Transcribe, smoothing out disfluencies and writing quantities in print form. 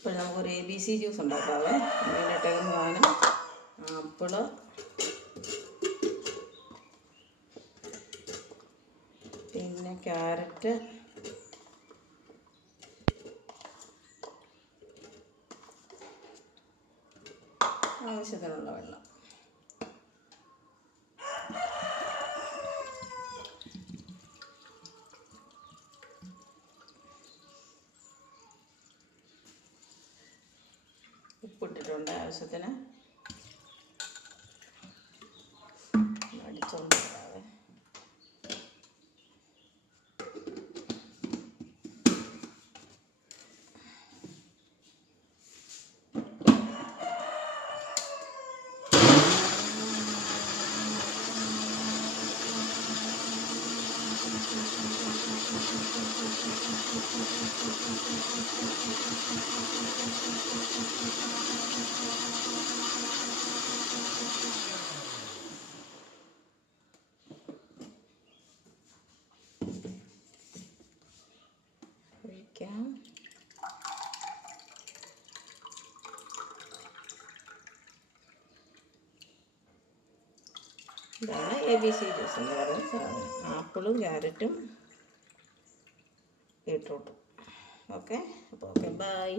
ഇപ്പോൾ നമുക്കൊരു ABC juice ഉണ്ടാക്കാവേ. അതിനിട്ടേക്കുന്ന സാധനം ആപ്പിള്, പിന്നെ ക്യാരറ്റ്, ആവശ്യത്തിനുള്ള വെള്ളം. ഉപ്പിട്ടിട്ടുണ്ട് ആവശ്യത്തിന്. അടിച്ചോണ്ട് വരാവേ. ഒഴിക്കാം. ഇതാണ് ABC ജ്യൂസ് എന്ന് പറയുന്ന സാധനം. ആപ്പിളും ക്യാരറ്റും ബീട്രൂട്ടും. ഓക്കെ, അപ്പോൾ ഓക്കെ, ബൈ.